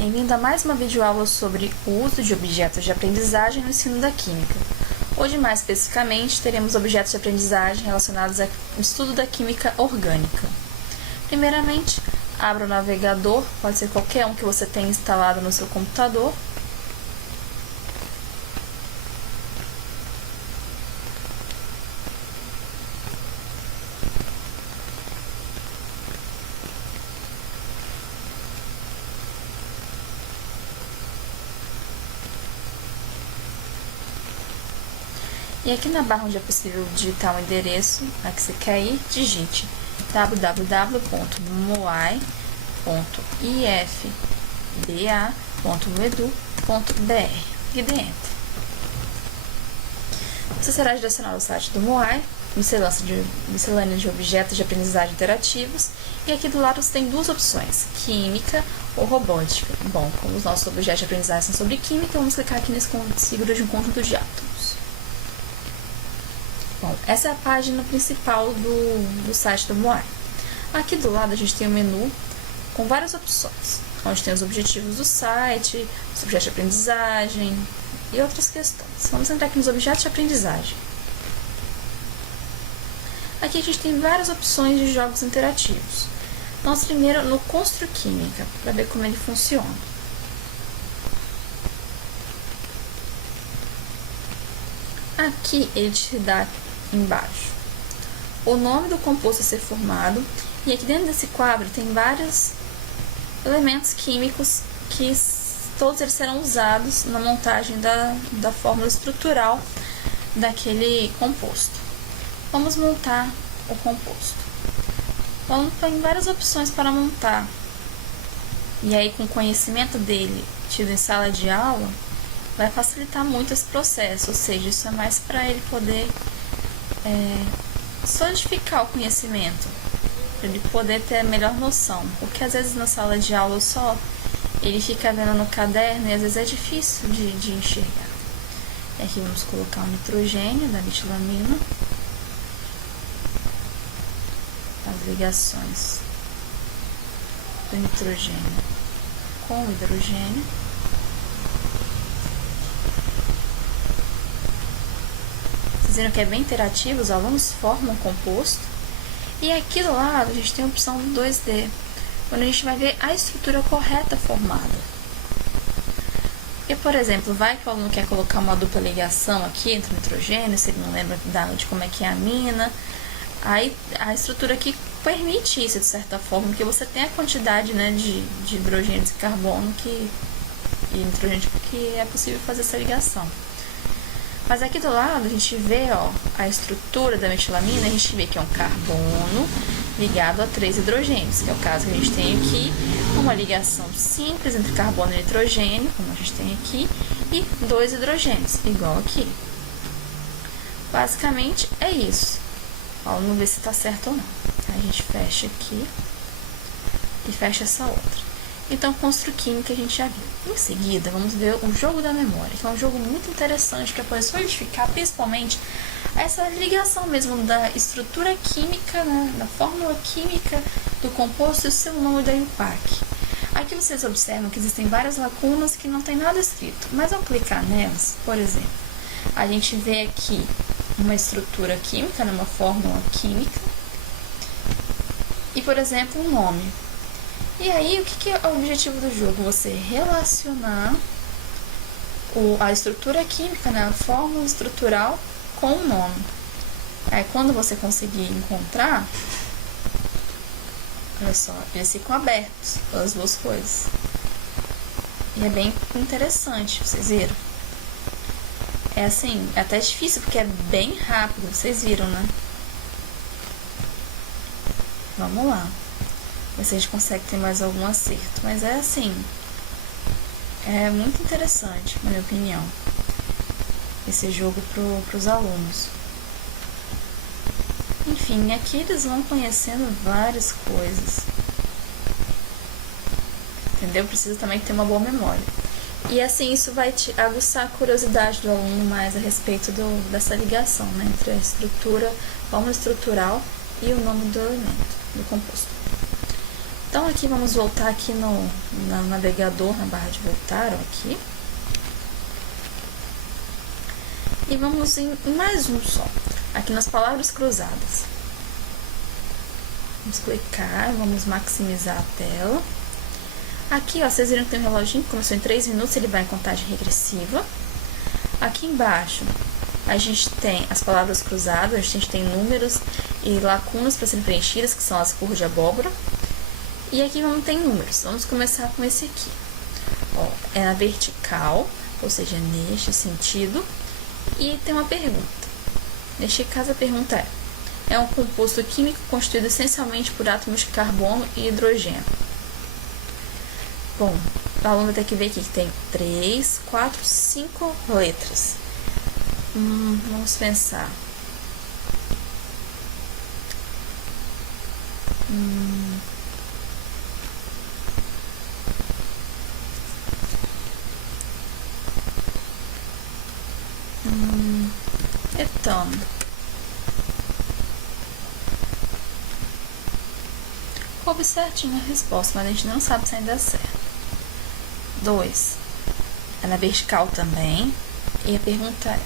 Bem-vindo a mais uma videoaula sobre o uso de objetos de aprendizagem no ensino da Química. Hoje, mais especificamente, teremos objetos de aprendizagem relacionados ao estudo da química orgânica. Primeiramente, abra o navegador, pode ser qualquer um que você tenha instalado no seu computador. E aqui na barra onde é possível digitar um endereço a que você quer ir, digite www.moai.ifba.edu.br e dê Enter. Você será direcionado ao site do MOAI, miscelânea de objetos de aprendizagem interativos, e aqui do lado você tem duas opções, química ou robótica. Bom, como os nossos objetos de aprendizagem são sobre química, vamos clicar aqui nesse figura de um conjunto de átomos. Bom, essa é a página principal do site do MOAI. Aqui do lado a gente tem um menu com várias opções, onde tem os objetivos do site, os objetos de aprendizagem e outras questões. Vamos entrar aqui nos objetos de aprendizagem. Aqui a gente tem várias opções de jogos interativos. Vamos primeiro no Constru Química, para ver como ele funciona. Aqui ele te dá embaixo o nome do composto a ser formado, e aqui dentro desse quadro tem vários elementos químicos que todos eles serão usados na montagem da fórmula estrutural daquele composto. Vamos montar o composto. Então tem várias opções para montar, e aí com o conhecimento dele tido em sala de aula vai facilitar muito esse processo, ou seja, isso é mais para ele poder solidificar o conhecimento, para ele poder ter a melhor noção, porque às vezes na sala de aula só ele fica vendo no caderno e às vezes é difícil de enxergar. E aqui vamos colocar o nitrogênio da metilamina, as ligações do nitrogênio com o hidrogênio. Vocês viram que é bem interativo, os alunos formam um composto. E aqui do lado a gente tem a opção do 2D, onde a gente vai ver a estrutura correta formada. E, por exemplo, vai que o aluno quer colocar uma dupla ligação aqui entre o nitrogênio, se ele não lembra de como é que é a amina. Aí a estrutura aqui permite isso de certa forma, porque você tem a quantidade, né, de hidrogênios e carbono e nitrogênio que é possível fazer essa ligação. Mas aqui do lado a gente vê a estrutura da metilamina, a gente vê que é um carbono ligado a 3 hidrogênios, que é o caso que a gente tem aqui, uma ligação simples entre carbono e nitrogênio, como a gente tem aqui, e 2 hidrogênios, igual aqui. Basicamente é isso. Vamos ver se está certo ou não. A gente fecha aqui e fecha essa outra. Então, Constru Química a gente já viu. Em seguida, vamos ver o jogo da memória, que é um jogo muito interessante para poder solidificar principalmente essa ligação mesmo da estrutura química, né, da fórmula química do composto e o seu nome da IUPAC. Aqui vocês observam que existem várias lacunas que não tem nada escrito, mas ao clicar nelas, por exemplo, a gente vê aqui uma estrutura química, uma fórmula química, e, por exemplo, um nome. E aí, o que é o objetivo do jogo? Você relacionar a estrutura química, né, a fórmula estrutural, com o nome. Aí, quando você conseguir encontrar, olha só, eles ficam abertos, as duas coisas. E é bem interessante, vocês viram? É assim, é até difícil, porque é bem rápido, vocês viram, né? Vamos lá. Ver se a gente consegue ter mais algum acerto. Mas é assim, é muito interessante, na minha opinião, esse jogo para os alunos. Enfim, aqui eles vão conhecendo várias coisas. Entendeu? Precisa também ter uma boa memória. E assim, isso vai te aguçar a curiosidade do aluno mais a respeito dessa ligação, né, entre a estrutura, fórmula estrutural e o nome do elemento, do composto. Então aqui vamos voltar aqui no navegador, na barra de voltar, ó, aqui. E vamos em mais um só, aqui nas palavras cruzadas. Vamos clicar, vamos maximizar a tela. Aqui, ó, vocês viram que tem um reloginho que começou em 3 minutos, ele vai em contagem regressiva. Aqui embaixo, a gente tem as palavras cruzadas, a gente tem números e lacunas para serem preenchidas, que são as cores de abóbora. E aqui vamos ter números. Vamos começar com esse aqui. Ó, é na vertical, ou seja, neste sentido. E tem uma pergunta. Neste caso, a pergunta é um composto químico constituído essencialmente por átomos de carbono e hidrogênio. Bom, o aluno vai ter que ver aqui que tem 3, 4, 5 letras. Vamos pensar. Etano. Coube certinho a resposta, mas a gente não sabe se ainda é certo. 2. É na vertical também. E a pergunta é: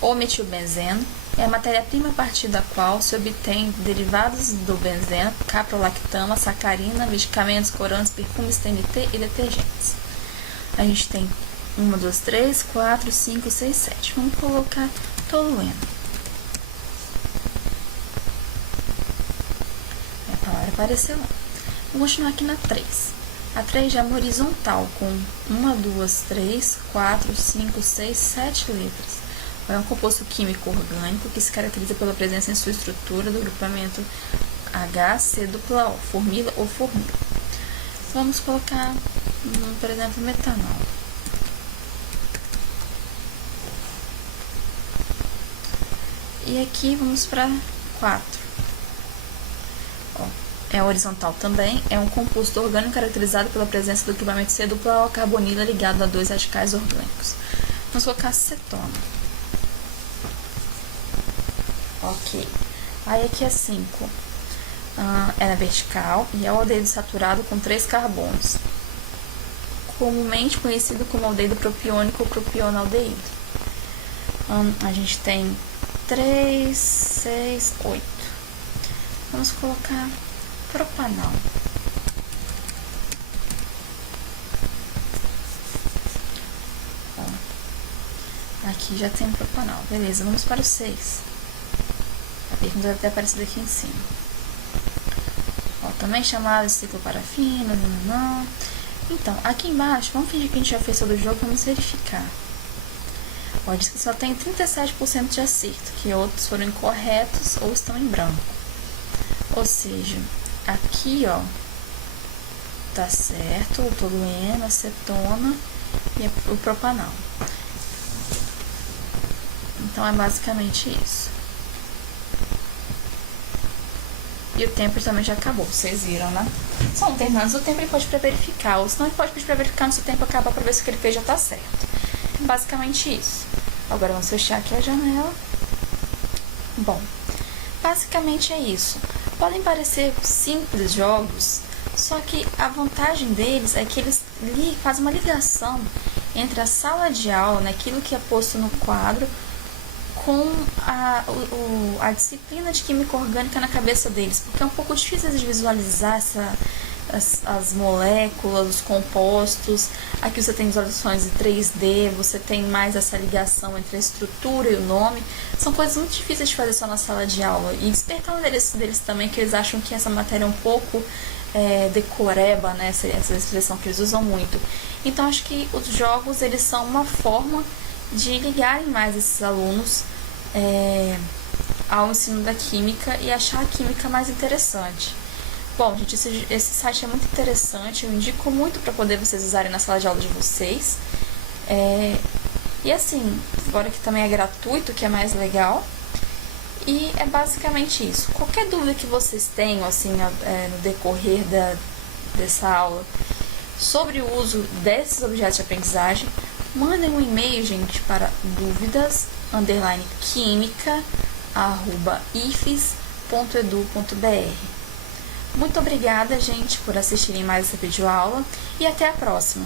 o metilbenzeno é a matéria-prima a partir da qual se obtém derivados do benzeno, caprolactama, sacarina, medicamentos, corantes, perfumes, TNT e detergentes. A gente tem 1, 2, 3, 4, 5, 6, 7. Vamos colocar tolueno. A palavra apareceu lá. Vamos continuar aqui na 3. A 3 já é uma horizontal, com 1, 2, 3, 4, 5, 6, 7 letras. É um composto químico orgânico que se caracteriza pela presença em sua estrutura do grupamento HCOO, formila ou formil. Vamos colocar, por exemplo, metanol. E aqui vamos para 4. Ó, é horizontal também, é um composto orgânico caracterizado pela presença do grupamento C-O carbonila ligado a 2 radicais orgânicos. Vamos colocar cetona. Ok. Aí aqui é 5. É na vertical e é o aldeído saturado com 3 carbonos, comumente conhecido como aldeído propiônico ou propionaldeído. A gente tem 3, 6, 8. Vamos colocar propanal. Aqui já tem propanal. Beleza, vamos para o 6. A pergunta deve ter aparecido aqui em cima. Ó, também chamado de cicloparafina, não. Então, aqui embaixo, vamos fingir que a gente já fez todo o jogo, vamos verificar. Ó, diz que só tem 37% de acerto, que outros foram incorretos ou estão em branco. Ou seja, aqui, ó, tá certo, o tolueno, a acetona e o propanal. Então, é basicamente isso. E o tempo também já acabou, vocês viram, né? Só não terminando o tempo, ele pode verificar, ou senão ele pode pedir para verificar se o tempo acabar para ver se o que ele fez já tá certo. Basicamente isso. Agora vamos fechar aqui a janela. Bom, basicamente é isso. Podem parecer simples jogos, só que a vantagem deles é que eles fazem uma ligação entre a sala de aula, né, aquilo que é posto no quadro, com a disciplina de química orgânica na cabeça deles, porque é um pouco difícil de visualizar as moléculas, os compostos. Aqui você tem visualizações em 3D, você tem mais essa ligação entre a estrutura e o nome. São coisas muito difíceis de fazer só na sala de aula, e despertar o interesse deles também, que eles acham que essa matéria é um pouco decoreba, né, essa expressão que eles usam muito. Então acho que os jogos, eles são uma forma de ligarem mais esses alunos ao ensino da química e achar a química mais interessante. Bom, gente, esse site é muito interessante, eu indico muito para poder vocês usarem na sala de aula de vocês. E assim, agora que também é gratuito, que é mais legal. E é basicamente isso. Qualquer dúvida que vocês tenham assim, no decorrer dessa aula sobre o uso desses objetos de aprendizagem, mandem um e-mail, gente, para dúvidas_química@ifes.edu.br. Muito obrigada, gente, por assistirem mais essa videoaula e até a próxima!